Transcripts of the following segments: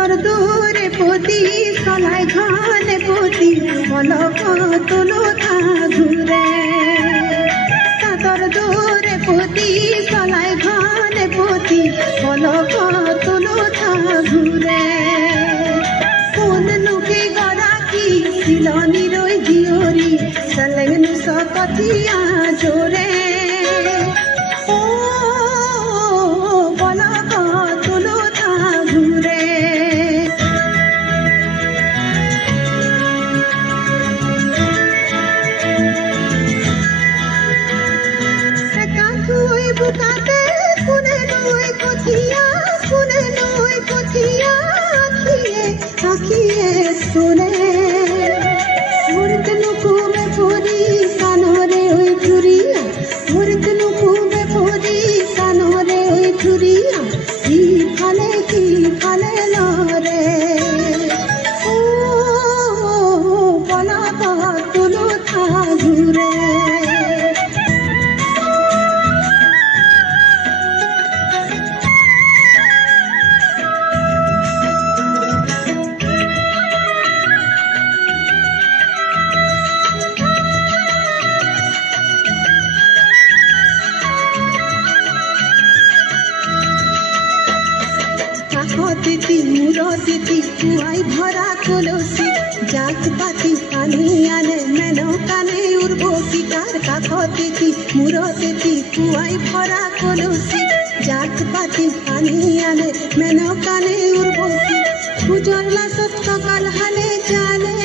সাতর দূরে পতি সলাই ঘনে পতি পলক তুলো থা ঘুরে সাতর দূরে পতি সলাই ঘনে পতি পলক তুলো থা ঘুরে কোন লোকে গড়াকি শিলনি রই জিওরি সলেনু সকথিয়া জোরে सुने मुर्द नुकू में पूरी कानोरे हुई चुरिया मुर्द नुकू में पूरी कानोरे हुई चुरिया ही खाले लोरे ओ पला का तुलो था घूरे তিতি মুরো তিতি কুয়াই ভরা কলসি জাত পাতি পানি আনে মেনো কানে উড়বো কিটার কাখ তিতি মুরো তিতি কুয়াই ভরা কলসি জাত পাতি পানি আনে মেনো কানে উড়বো কি খুজর লাসত সকাল হালে চালে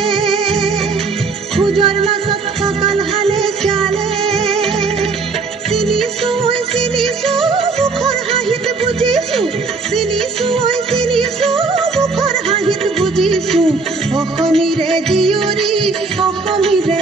খুজর লাসত সকাল হালে চালে সিনিসু মুখর হাহিত বুঝিসু সিনিসু অসমীরে জিয়রি অসমীরে